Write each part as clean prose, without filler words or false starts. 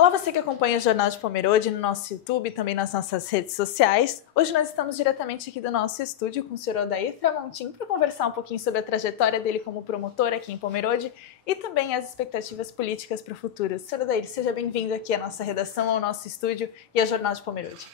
Olá, você que acompanha o Jornal de Pomerode no nosso YouTube e também nas nossas redes sociais. Hoje nós estamos diretamente aqui do nosso estúdio com o senhor Odair Tramontim para conversar um pouquinho sobre a trajetória dele como promotor aqui em Pomerode e também as expectativas políticas para o futuro. Senhor Odair, seja bem-vindo aqui à nossa redação, ao nosso estúdio e ao Jornal de Pomerode.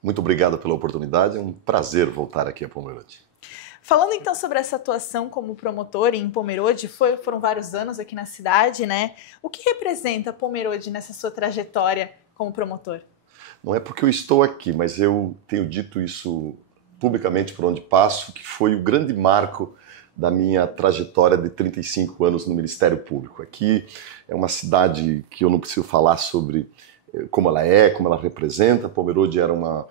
Muito obrigado pela oportunidade, é um prazer voltar aqui a Pomerode. Falando então sobre essa atuação como promotor em Pomerode, foram vários anos aqui na cidade, né? O que representa Pomerode nessa sua trajetória como promotor? Não é porque eu estou aqui, mas eu tenho dito isso publicamente por onde passo, que foi o grande marco da minha trajetória de 35 anos no Ministério Público. Aqui é uma cidade que eu não preciso falar sobre como ela é, como ela representa. Pomerode era uma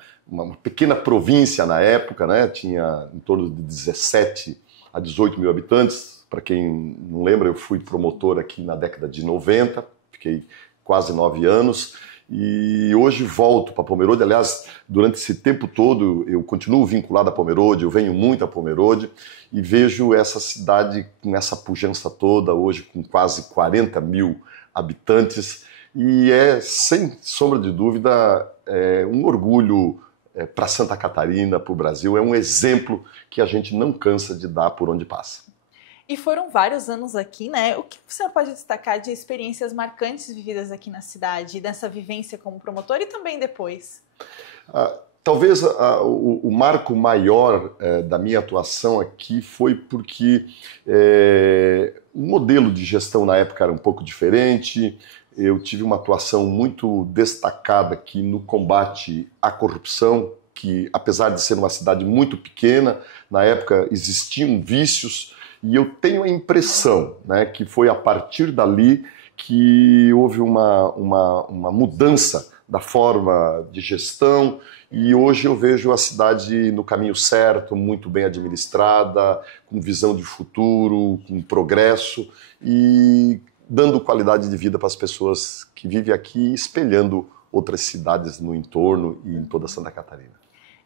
pequena província na época, né? Tinha em torno de 17 a 18 mil habitantes. Para quem não lembra, eu fui promotor aqui na década de 90, fiquei quase 9 anos e hoje volto para Pomerode. Aliás, durante esse tempo todo eu continuo vinculado a Pomerode, eu venho muito a Pomerode e vejo essa cidade com essa pujança toda, hoje com quase 40 mil habitantes. E é, sem sombra de dúvida, um orgulho para Santa Catarina, para o Brasil. É um exemplo que a gente não cansa de dar por onde passa. E foram vários anos aqui, né? O que o senhor pode destacar de experiências marcantes vividas aqui na cidade, dessa vivência como promotor e também depois? Talvez o marco maior da minha atuação aqui foi porque o modelo de gestão na época era um pouco diferente. Eu tive uma atuação muito destacada aqui no combate à corrupção, que apesar de ser uma cidade muito pequena, na época existiam vícios, e eu tenho a impressão, né, que foi a partir dali que houve uma mudança da forma de gestão, e hoje eu vejo a cidade no caminho certo, muito bem administrada, com visão de futuro, com progresso, e dando qualidade de vida para as pessoas que vivem aqui, espelhando outras cidades no entorno e em toda Santa Catarina.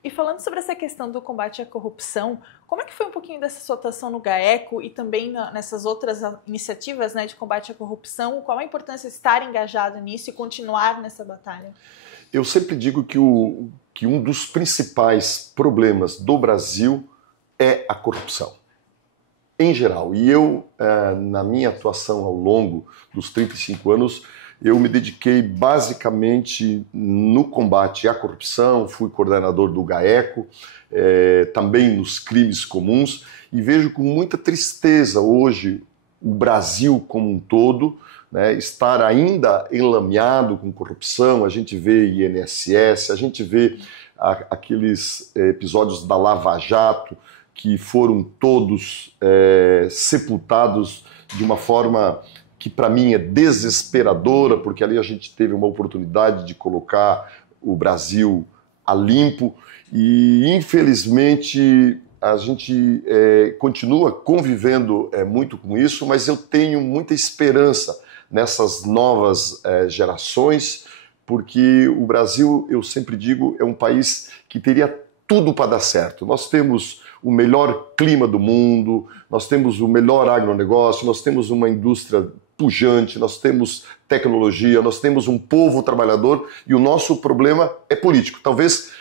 E falando sobre essa questão do combate à corrupção, como é que foi um pouquinho dessa sua atuação no GAECO e também nessas outras iniciativas, né, de combate à corrupção? Qual a importância de estar engajado nisso e continuar nessa batalha? Eu sempre digo que um dos principais problemas do Brasil é a corrupção, em geral. E eu, na minha atuação ao longo dos 35 anos, eu me dediquei basicamente no combate à corrupção, fui coordenador do GAECO, também nos crimes comuns, e vejo com muita tristeza hoje o Brasil como um todo, né, estar ainda enlameado com corrupção. A gente vê INSS, a gente vê aqueles episódios da Lava Jato, que foram todos sepultados de uma forma que para mim é desesperadora, porque ali a gente teve uma oportunidade de colocar o Brasil a limpo e infelizmente a gente continua convivendo muito com isso, mas eu tenho muita esperança nessas novas gerações, porque o Brasil, eu sempre digo, é um país que teria tudo para dar certo. Nós temos o melhor clima do mundo, nós temos o melhor agronegócio, nós temos uma indústria pujante, nós temos tecnologia, nós temos um povo trabalhador e o nosso problema é político. Talvez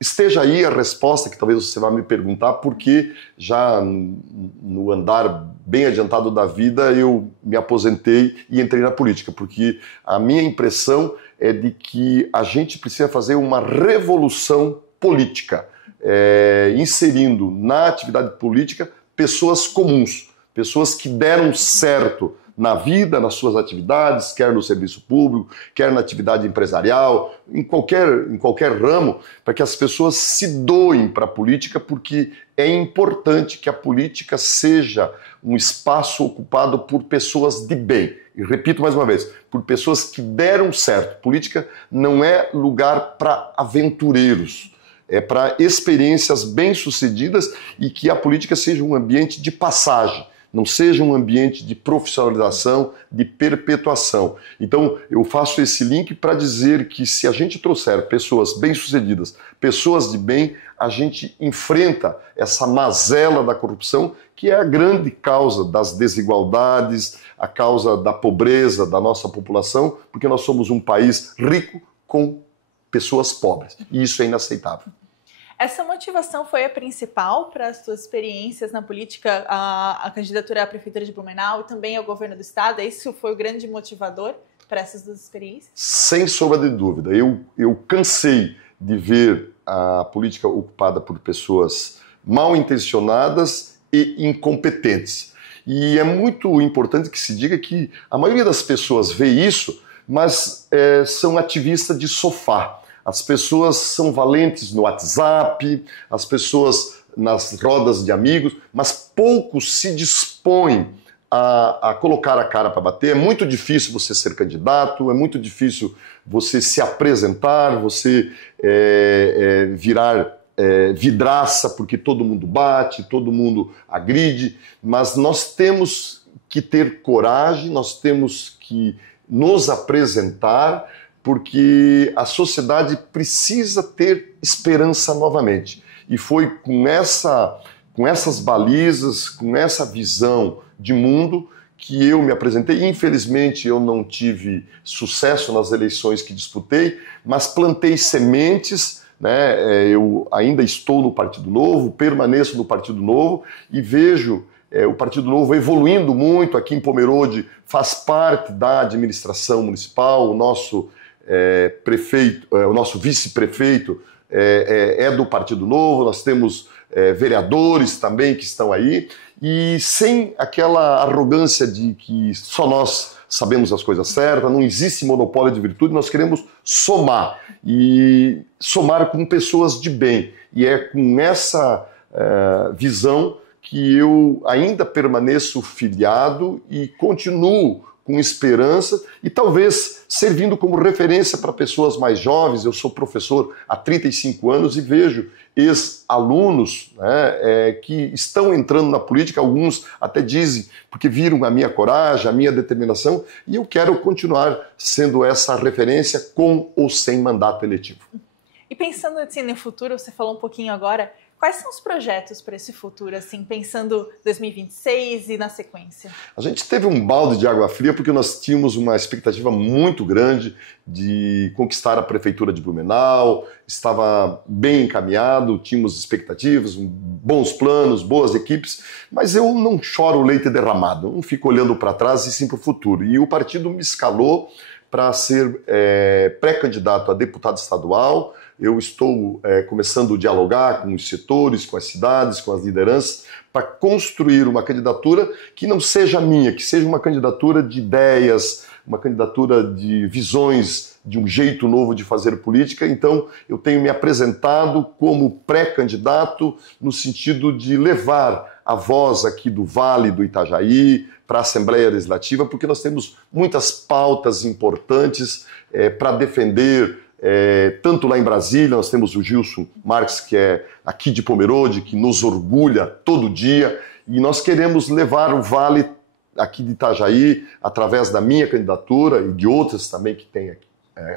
esteja aí a resposta que talvez você vá me perguntar, porque já no andar bem adiantado da vida eu me aposentei e entrei na política, porque a minha impressão é de que a gente precisa fazer uma revolução política, inserindo na atividade política pessoas comuns, pessoas que deram certo na vida, nas suas atividades, quer no serviço público, quer na atividade empresarial, em qualquer ramo, para que as pessoas se doem para a política, porque é importante que a política seja um espaço ocupado por pessoas de bem. E repito mais uma vez, por pessoas que deram certo. Política não é lugar para aventureiros, é para experiências bem-sucedidas e que a política seja um ambiente de passagem. não seja um ambiente de profissionalização, de perpetuação. Então, eu faço esse link para dizer que se a gente trouxer pessoas bem-sucedidas, pessoas de bem, a gente enfrenta essa mazela da corrupção, que é a grande causa das desigualdades, a causa da pobreza da nossa população, porque nós somos um país rico com pessoas pobres. E isso é inaceitável. Essa motivação foi a principal para as suas experiências na política, a candidatura à Prefeitura de Blumenau e também ao governo do estado? Isso foi o grande motivador para essas duas experiências? Sem sombra de dúvida. Eu cansei de ver a política ocupada por pessoas mal intencionadas e incompetentes. E é muito importante que se diga que a maioria das pessoas vê isso, mas são ativistas de sofá. As pessoas são valentes no WhatsApp, as pessoas nas rodas de amigos, mas poucos se dispõem a colocar a cara para bater. É muito difícil você ser candidato, é muito difícil você se apresentar, você virar vidraça, porque todo mundo bate, todo mundo agride, mas nós temos que ter coragem, nós temos que nos apresentar, porque a sociedade precisa ter esperança novamente. E foi com essas balizas, com essa visão de mundo que eu me apresentei. Infelizmente, eu não tive sucesso nas eleições que disputei, mas plantei sementes, né? Eu ainda estou no Partido Novo, permaneço no Partido Novo e vejo o Partido Novo evoluindo muito. Aqui em Pomerode faz parte da administração municipal, o nosso prefeito, o nosso vice-prefeito é do Partido Novo, nós temos vereadores também que estão aí, e sem aquela arrogância de que só nós sabemos as coisas certas, não existe monopólio de virtude, nós queremos somar, e somar com pessoas de bem, e é com essa visão que eu ainda permaneço filiado e continuo com esperança e talvez servindo como referência para pessoas mais jovens. Eu sou professor há 35 anos e vejo ex-alunos, né, que estão entrando na política, alguns até dizem porque viram a minha coragem, a minha determinação, e eu quero continuar sendo essa referência com ou sem mandato eletivo. E pensando assim no futuro, você falou um pouquinho agora, quais são os projetos para esse futuro, assim, pensando 2026 e na sequência? A gente teve um balde de água fria porque nós tínhamos uma expectativa muito grande de conquistar a Prefeitura de Blumenau, estava bem encaminhado, tínhamos expectativas, bons planos, boas equipes, mas eu não choro leite derramado, não fico olhando para trás e sim para o futuro. E o partido me escalou para ser pré-candidato a deputado estadual. Eu estou começando a dialogar com os setores, com as cidades, com as lideranças, para construir uma candidatura que não seja minha, que seja uma candidatura de ideias, uma candidatura de visões, de um jeito novo de fazer política. Então, eu tenho me apresentado como pré-candidato no sentido de levar a voz aqui do Vale do Itajaí para a Assembleia Legislativa, porque nós temos muitas pautas importantes para defender. Tanto lá em Brasília, nós temos o Gilson Marques, que é aqui de Pomerode, que nos orgulha todo dia, e nós queremos levar o Vale aqui de Itajaí, através da minha candidatura e de outras também que tem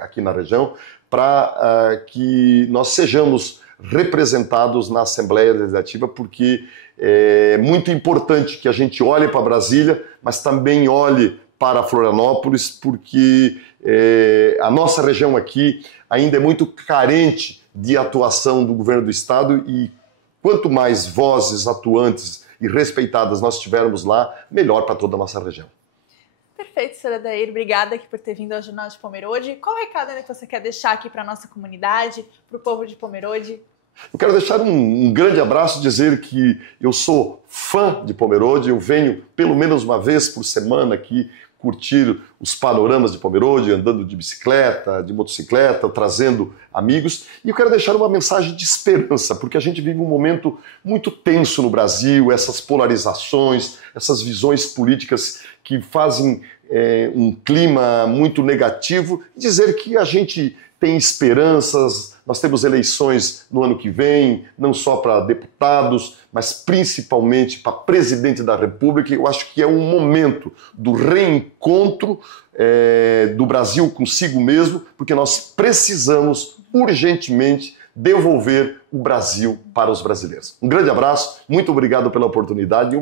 aqui na região, para que nós sejamos representados na Assembleia Legislativa, porque é muito importante que a gente olhe para Brasília, mas também olhe para Florianópolis, porque a nossa região aqui ainda é muito carente de atuação do governo do estado, e quanto mais vozes atuantes e respeitadas nós tivermos lá, melhor para toda a nossa região. Perfeito, senhor Adair. Obrigada aqui por ter vindo ao Jornal de Pomerode. Qual o recado que você quer deixar aqui para a nossa comunidade, para o povo de Pomerode? Eu quero deixar um grande abraço, dizer que eu sou fã de Pomerode, eu venho pelo menos uma vez por semana aqui curtir os panoramas de Pomerode, andando de bicicleta, de motocicleta, trazendo amigos. E eu quero deixar uma mensagem de esperança, porque a gente vive um momento muito tenso no Brasil, essas polarizações, essas visões políticas que fazem um clima muito negativo, dizer que a gente tem esperanças, nós temos eleições no ano que vem, não só para deputados, mas principalmente para presidente da República. Eu acho que é um momento do reencontro do Brasil consigo mesmo, porque nós precisamos urgentemente devolver o Brasil para os brasileiros. Um grande abraço, muito obrigado pela oportunidade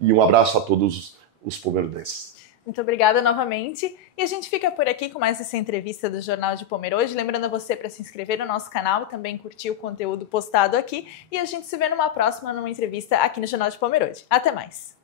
e um abraço a todos os pomerode-enses. Muito obrigada novamente. E a gente fica por aqui com mais essa entrevista do Jornal de Pomerode. Lembrando a você para se inscrever no nosso canal e também curtir o conteúdo postado aqui. E a gente se vê numa próxima entrevista aqui no Jornal de Pomerode. Até mais!